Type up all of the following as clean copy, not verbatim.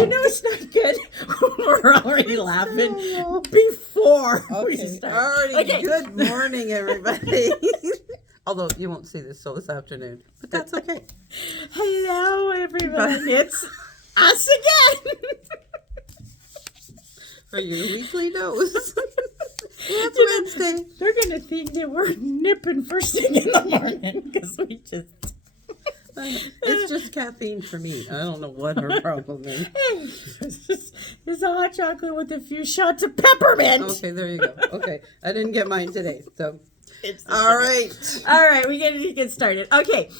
it's not good. We're already laughing before we start. Already. Okay. Good morning, everybody. Although you won't see this till this afternoon, but that's okay. Hello, everyone. It's us again. For your weekly dose. It's Wednesday. They're going to think that we're nipping first thing in the morning because we just... It's just caffeine for me. I don't know what her problem is. It's a hot chocolate with a few shots of peppermint. Okay, there you go. Okay, I didn't get mine today, so... All right, we get started. Okay.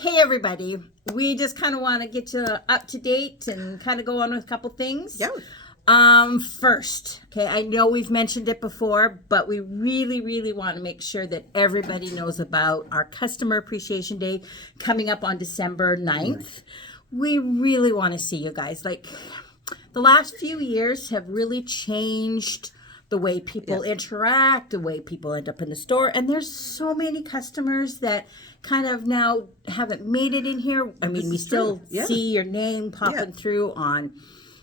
Hey everybody. We just kind of want to get you up to date and kind of go on with a couple things. Yeah. First, okay, I know we've mentioned it before, but we really want to make sure that everybody knows about our Customer Appreciation Day coming up on December 9th. We really want to see you guys. Like, the last few years have really changed the way people interact, the way people end up in the store. And there's so many customers that kind of now haven't made it in here. I mean, we still see your name popping through on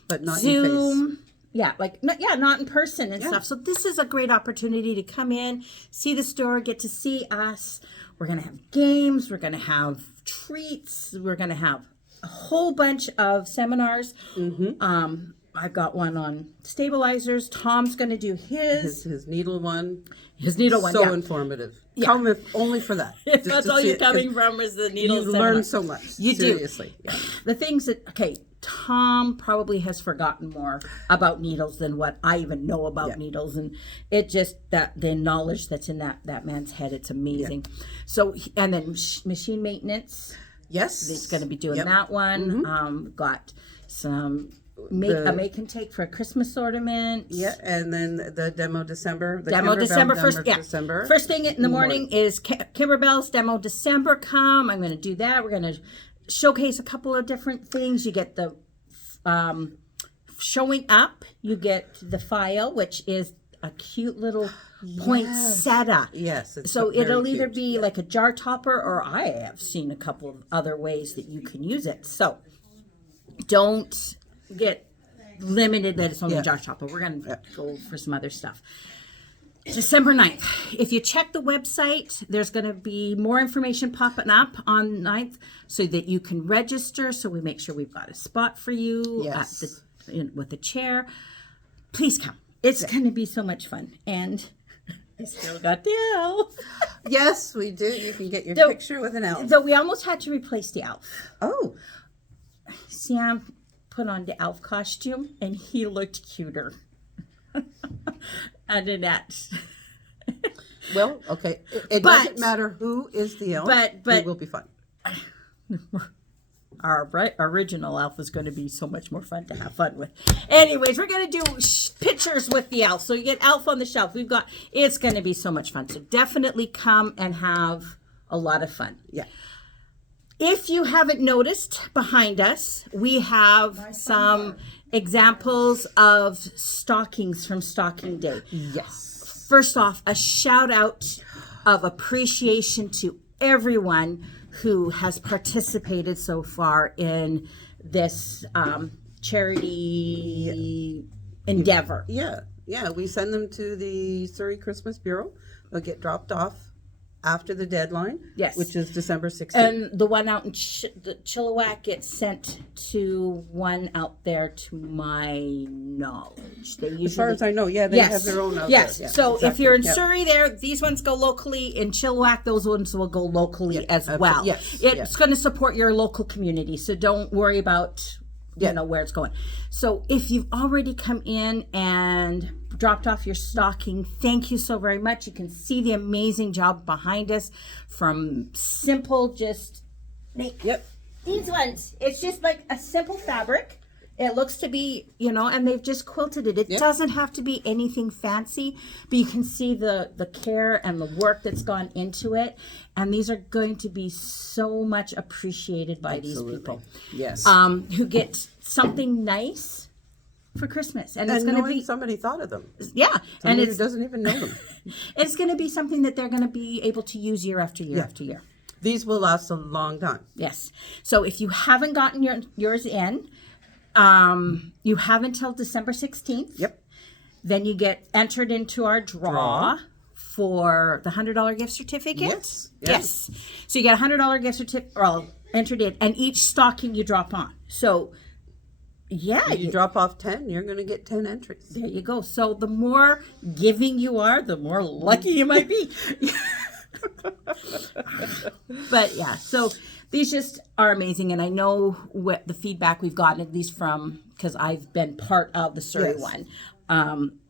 but not Zoom. in face. Yeah, like, not in person and stuff. So this is a great opportunity to come in, see the store, get to see us. We're going to have games. We're going to have treats. We're going to have a whole bunch of seminars. Mm-hmm. I've got one on stabilizers. Tom's going to do his needle one. His needle one, so informative. Yeah. Come if only for that. If that's all you're coming from is the needle You seminar. learn so much. You Seriously. do. Yeah. The things that, Tom probably has forgotten more about needles than what I even know about needles. And it just, the knowledge that's in that man's head, it's amazing. Yeah. So, and then machine maintenance. Yes. He's going to be doing that one. Mm-hmm. Got some... a make and take for a Christmas ornament. Yeah, and then the demo December. First thing in the morning is Kimberbell's demo December. Come, I'm going to do that. We're going to showcase a couple of different things. You get the showing up. You get the file, which is a cute little poinsettia. Yes. So it'll either be like a jar topper, or I have seen a couple of other ways that you can use it. So don't get limited that it's only a jar topper. We're going to go for some other stuff. December 9th. If you check the website, there's going to be more information popping up on 9th so that you can register. So we make sure we've got a spot for you with the chair. Please come. It's going to be so much fun. And we still got the elf. Yes, we do. You can get your picture with an elf. Though we almost had to replace the elf. Oh. Sam put on the elf costume and he looked cuter. And Annette. Well, okay. It doesn't matter who is the elf. But it will be fun. Our original elf is going to be so much more fun to have fun with. Anyways, we're going to do pictures with the elf. So you get elf on the shelf. It's going to be so much fun. So definitely come and have a lot of fun. Yeah. If you haven't noticed, behind us, we have some examples of stockings from Stocking Day. Yes. First off, a shout out of appreciation to everyone who has participated so far in this charity endeavor. Yeah. We send them to the Surrey Christmas Bureau. They'll get dropped off after the deadline, which is December 16th. And the one out in Chilliwack gets sent to one out there, to my knowledge. They usually, as far as I know, they have their own out there. Yeah, so exactly. If you're in Surrey there, these ones go locally. In Chilliwack, those ones will go locally as well. It's going to support your local community, so don't worry about where it's going. So if you've already come in and dropped off your stocking, thank you so very much. You can see the amazing job behind us, from simple, just make these ones. It's just like a simple fabric. It looks to be, and they've just quilted it. It doesn't have to be anything fancy, but you can see the care and the work that's gone into it. And these are going to be so much appreciated by these people. Yes. Who get something nice for Christmas, and it's going to be somebody thought of them. And it doesn't even know them. It's going to be something that they're going to be able to use year after year after year. These will last a long time. Yes. So if you haven't gotten yours in, you have until December 16th. Yep. Then you get entered into our draw for the $100 gift certificate. Yes. So you get a $100 gift certificate, entered in, and each stocking you drop on. So, yeah. You drop off 10, you're going to get 10 entries. There you go. So the more giving you are, the more lucky you might be. But yeah, so these just are amazing. And I know what the feedback we've gotten, at least from, because I've been part of the Surrey one,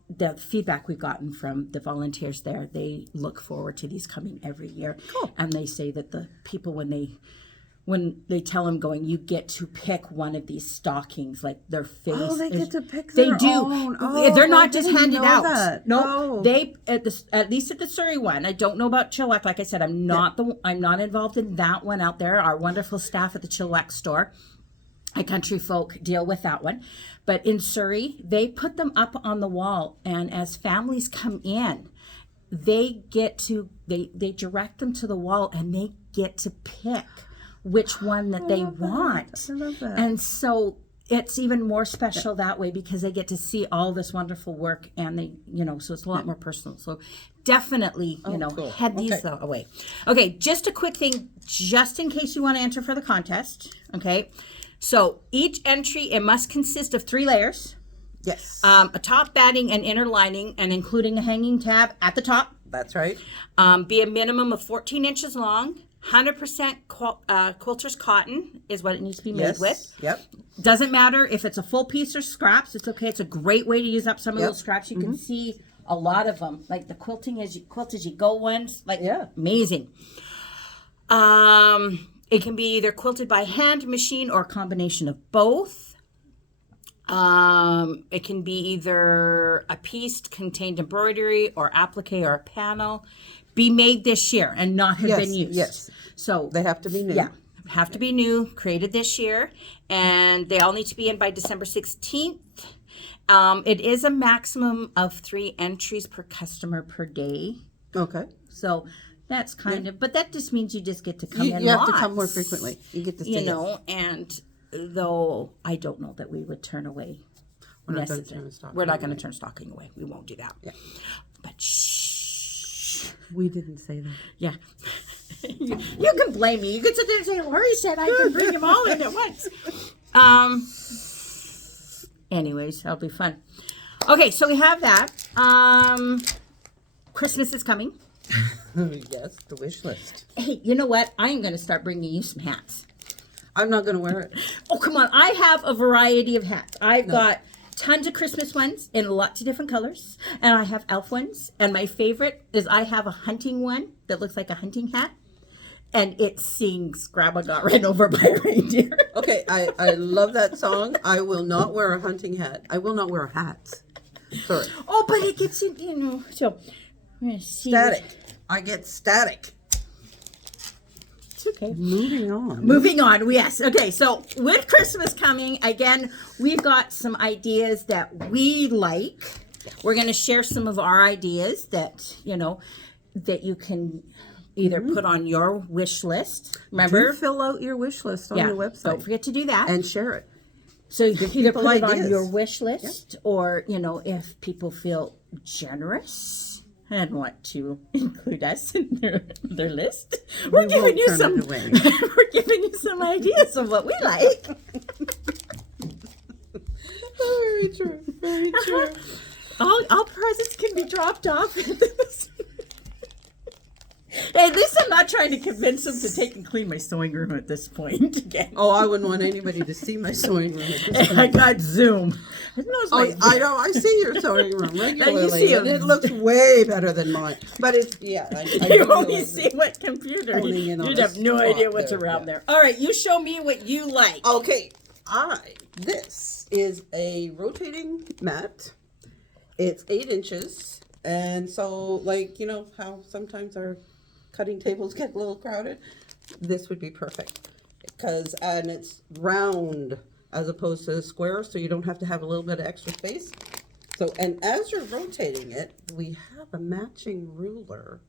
the feedback we've gotten from the volunteers there, they look forward to these coming every year. Cool. And they say that the people, when they tell them going, you get to pick one of these stockings, like their face. Oh, they get to pick their own. They do. They're not just handed out. No, they at least at the Surrey one. I don't know about Chilliwack. Like I said, I'm not involved in that one out there. Our wonderful staff at the Chilliwack store, Country Folk, deal with that one. But in Surrey, they put them up on the wall, and as families come in, they get to they direct them to the wall, and they get to pick which one that they want. I love that. And so it's even more special that way, because they get to see all this wonderful work, and they, so it's a lot more personal. So definitely, cool. head these away. Okay, just a quick thing, just in case you want to enter for the contest. Okay, so each entry, it must consist of 3 layers. Yes. A top batting and inner lining, and including a hanging tab at the top. That's right. Be a minimum of 14 inches long. 100% quilter's cotton is what it needs to be made with. Yep. Doesn't matter if it's a full piece or scraps. It's okay. It's a great way to use up some of those scraps. You can see a lot of them, like the quilting as you go ones. Like, amazing. It can be either quilted by hand, machine, or a combination of both. It can be either a piece contained embroidery or applique or a panel. Be made this year and not have been used. Yes. So they have to be new. Yeah. Have to be new, created this year, and they all need to be in by December 16th. It is a maximum of 3 entries per customer per day. Okay. So that's kind of, but that just means you just get to come in You have lots, to come more frequently. You get to see and though I don't know that we would turn away. We're not going to turn stocking away. We won't do that. Yeah. But shh. We didn't say that. Yeah. you can blame me. You could sit there and say, Lori said I can bring them all in at once. Anyways, that'll be fun. Okay, so we have that. Christmas is coming. Yes, the wish list. Hey, you know what? I am going to start bringing you some hats. I'm not going to wear it. Oh, come on. I have a variety of hats. I've got tons of Christmas ones in lots of different colors, and I have elf ones, and my favorite is I have a hunting one that looks like a hunting hat, and it sings Grandma Got Ran Over by a Reindeer. Okay, I love that song. I will not wear a hunting hat. I will not wear hats. Sorry. Oh, but it gets in, so I'm going to see. Static. I get static. Okay. Moving on. Yes. Okay. So with Christmas coming, again, we've got some ideas that we like. We're going to share some of our ideas that, that you can either put on your wish list. Remember? Fill out your wish list on the website. Don't forget to do that. And share it. So you can either put it on your wish list or, if people feel generous and want to include us in their list. We're giving you some. We're giving you some ideas of what we like. Very true. Very true. All presents can be dropped off. At least I'm not trying to convince them to take and clean my sewing room at this point again. Oh, I wouldn't want anybody to see my sewing room at this point. I got Zoom. I know. I see your sewing room regularly, and it looks way better than mine. But it's you only see what computer. You'd have no idea what's around there. All right, you show me what you like. Okay, this is a rotating mat. It's 8 inches, and so how sometimes our cutting tables get a little crowded. This would be perfect and it's round as opposed to square, so you don't have to have a little bit of extra space. So, and as you're rotating it, we have a matching ruler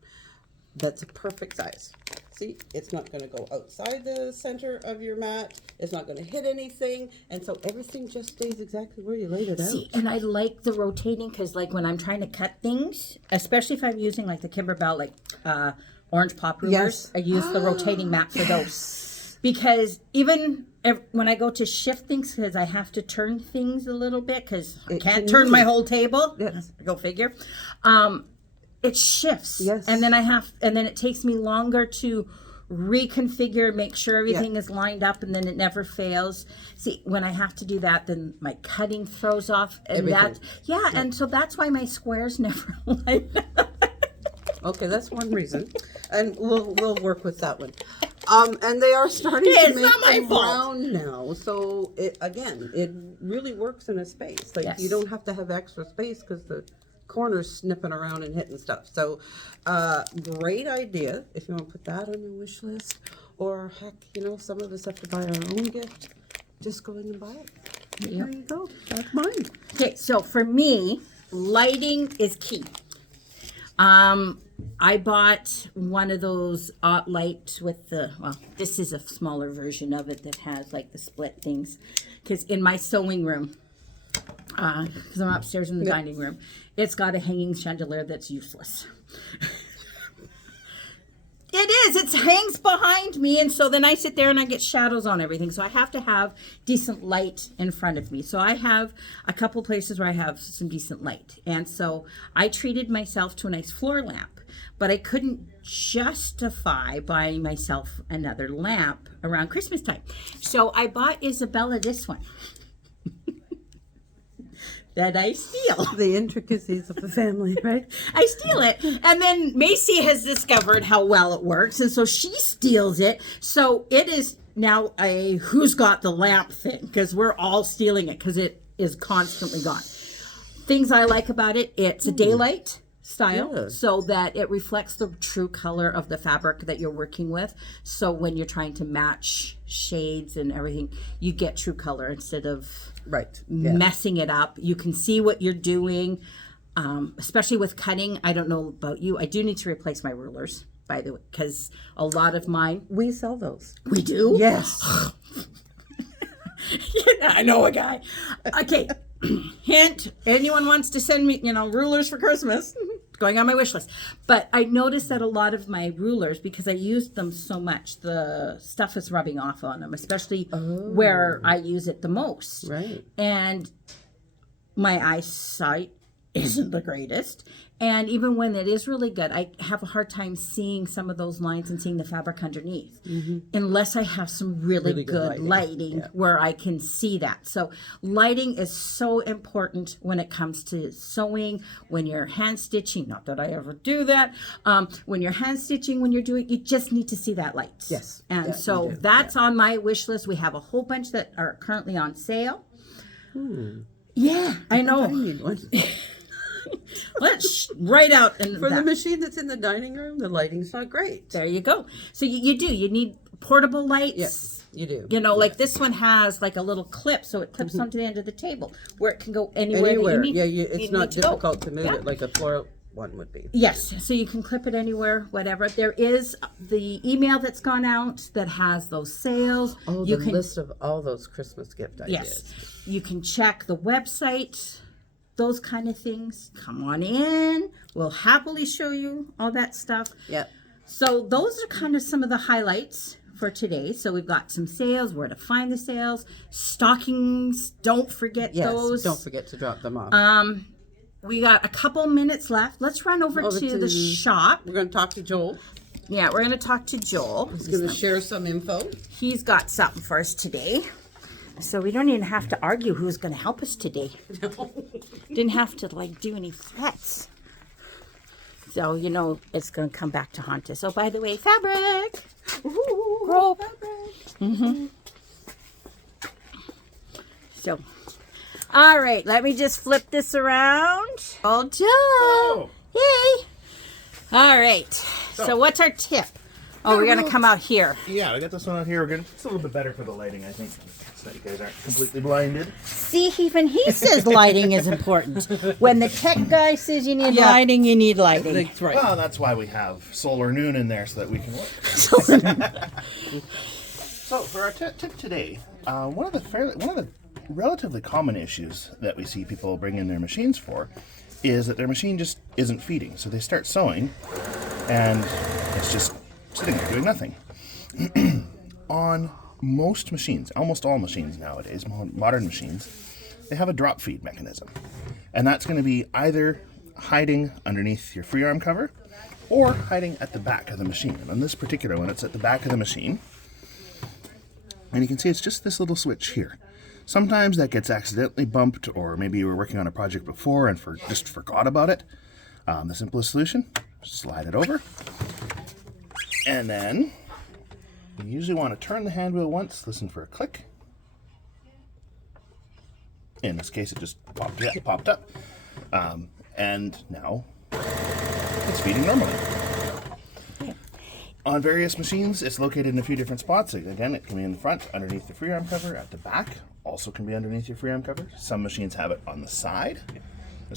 that's a perfect size. See, it's not going to go outside the center of your mat. It's not going to hit anything. And so everything just stays exactly where you laid it out. See, and I like the rotating because, like, when I'm trying to cut things, especially if I'm using, like, the Kimberbell, like, orange pop rulers, I use the rotating mat for those. Because even when I go to shift things, because I have to turn things a little bit, because I can't turn my whole table. Yes. Go figure. It shifts. Yes. And then it takes me longer to reconfigure, make sure everything is lined up, and then it never fails. See, when I have to do that, then my cutting throws off, and Everything. and so that's why my squares never line up. Okay, that's one reason, and we'll work with that one. And they are starting to make them round now, so it really works in a space. Like you don't have to have extra space because the corners snipping around and hitting stuff. So great idea if you want to put that on your wish list, or heck, some of us have to buy our own gift. Just go in and buy it. Yep. There you go. That's mine. Okay, so for me, lighting is key. I bought one of those light with this is a smaller version of it that has like the split things, because in my sewing room, because I'm upstairs in the dining room, it's got a hanging chandelier that's useless. It is. It hangs behind me, and so then I sit there and I get shadows on everything. So I have to have decent light in front of me. So I have a couple places where I have some decent light, and so I treated myself to a nice floor lamp, but I couldn't justify buying myself another lamp around Christmas time. So I bought Isabella this one. That I steal. The intricacies of the family, right? I steal it. And then Macy has discovered how well it works. And so she steals it. So it is now a who's got the lamp thing, because we're all stealing it because it is constantly gone. Things I like about it, it's a daylight style, so that it reflects the true color of the fabric that you're working with. So when you're trying to match shades and everything, you get true color instead of messing it up. You can see what you're doing, especially with cutting. I don't know about you. I do need to replace my rulers, by the way, because a lot of mine. We sell those. We do? Yes. Yeah, I know a guy. Okay. Hint, anyone wants to send me, rulers for Christmas, going on my wish list. But I noticed that a lot of my rulers, because I used them so much, the stuff is rubbing off on them, especially where I use it the most. Right. And my eyesight isn't the greatest. And even when it is really good, I have a hard time seeing some of those lines and seeing the fabric underneath, unless I have some really good lighting where I can see that. So lighting is so important when it comes to sewing, when you're hand stitching. Not that I ever do that. When you're hand stitching, when you're doing, you just need to see that light. Yes. And so that's on my wish list. We have a whole bunch that are currently on sale. Yeah, I know. I need one. Let's write out for the machine that's in the dining room. The lighting's not great. There you go. So you need portable lights. Yes, you do. Like this one has like a little clip, so it clips onto the end of the table where it can go anywhere. That you need, it's not difficult to move it like a floor one would be. Yes, so you can clip it anywhere, whatever. There is the email that's gone out that has those sales. Oh, the list of all those Christmas gift ideas. Yes, you can check the website. Those kind of things. Come on in. We'll happily show you all that stuff. Yep. So those are kind of some of the highlights for today. So we've got some sales, where to find the sales, stockings. Don't forget those. Don't forget to drop them off. We got a couple minutes left. Let's run over to the shop. We're going to talk to Joel. Yeah, we're going to talk to Joel. He's going to share some info. He's got something for us today. So we don't even have to argue who's going to help us today. No. Didn't have to do any threats. So it's going to come back to haunt us. Oh, by the way, fabric. Ooh, rope. Fabric. So, all right. Let me just flip this around. Oh, Joe. Hello. Hey. All right. So what's our tip? Oh, we're going to come out here. Yeah, we got this one out here. It's a little bit better for the lighting, I think, so that you guys aren't completely blinded. See, even he says lighting is important. When the tech guy says you need lighting, you need lighting. That's right. Well, that's why we have Solar Noon in there so that we can work. So for our tip today, one of the relatively common issues that we see people bring in their machines for is that their machine just isn't feeding. So they start sewing, and it's just sitting there doing nothing. On most machines, almost all machines nowadays, modern machines, they have a drop feed mechanism. And that's going to be either hiding underneath your free arm cover or hiding at the back of the machine. And on this particular one, it's at the back of the machine. And you can see it's just this little switch here. Sometimes that gets accidentally bumped, or maybe you were working on a project before and just forgot about it. The simplest solution, slide it over. And then you usually want to turn the hand wheel once, listen for a click. In this case, it just popped up. And now it's feeding normally. On various machines, it's located in a few different spots. Again, it can be in the front, underneath the free arm cover, at the back, also can be underneath your free arm cover. Some machines have it on the side.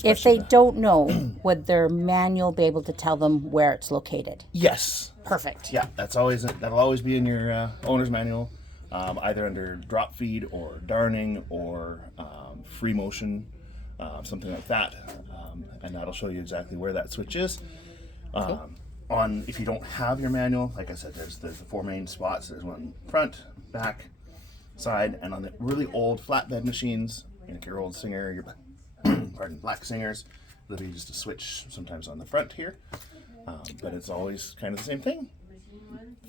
If they don't know, would their manual be able to tell them where it's located? Yes. Perfect. Yeah, that'll always be in your owner's manual, either under drop feed or darning or free motion, something like that, and that'll show you exactly where that switch is. If you don't have your manual, like I said, there's the four main spots. There's one front, back, side, and on the really old flatbed machines, like your old Singer, your black Singers, there'll be just a switch sometimes on the front here, but it's always kind of the same thing.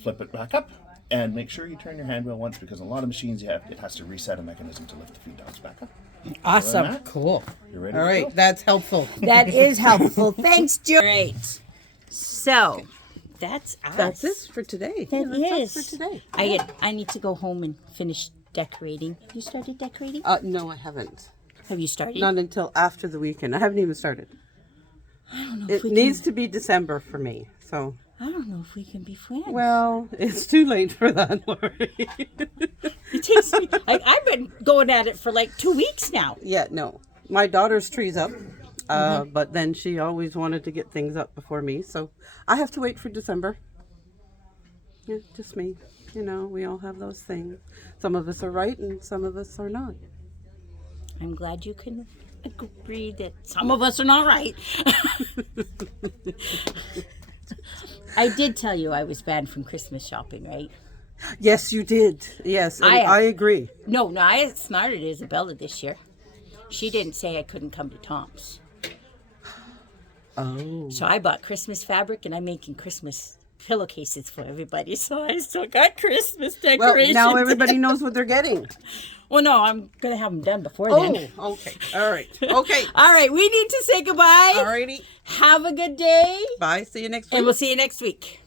Flip it back up and make sure you turn your hand wheel once, because a lot of machines it has to reset a mechanism to lift the feed dogs back up. Awesome. Cool. You ready? All right, that's helpful. That is helpful. Thanks, Joe. Great. So, that's us. That's it for today. That That's is. us for today. I need to go home and finish decorating. You started decorating? No, I haven't. Have you started? Not until after the weekend. I haven't even started. I don't know. It needs to be December for me. So. I don't know if we can be friends. Well, it's too late for that, Lori. It takes me. I've been going at it for like 2 weeks now. Yeah, no. My daughter's tree's up, but then she always wanted to get things up before me, so I have to wait for December. Yeah, just me. You know, we all have those things. Some of us are right and some of us are not. I'm glad you can agree that some of us are not right. I did tell you I was banned from Christmas shopping, right? Yes, you did. Yes, and I agree. No, I outsmarted Isabella this year. She didn't say I couldn't come to Tom's. Oh. So I bought Christmas fabric, and I'm making Christmas pillowcases for everybody. So I still got Christmas decorations. Well, now everybody knows what they're getting. Well, no, I'm going to have them done before then. Oh, okay. All right. Okay. All right, we need to say goodbye. All righty. Have a good day. Bye. See you next week. And we'll see you next week.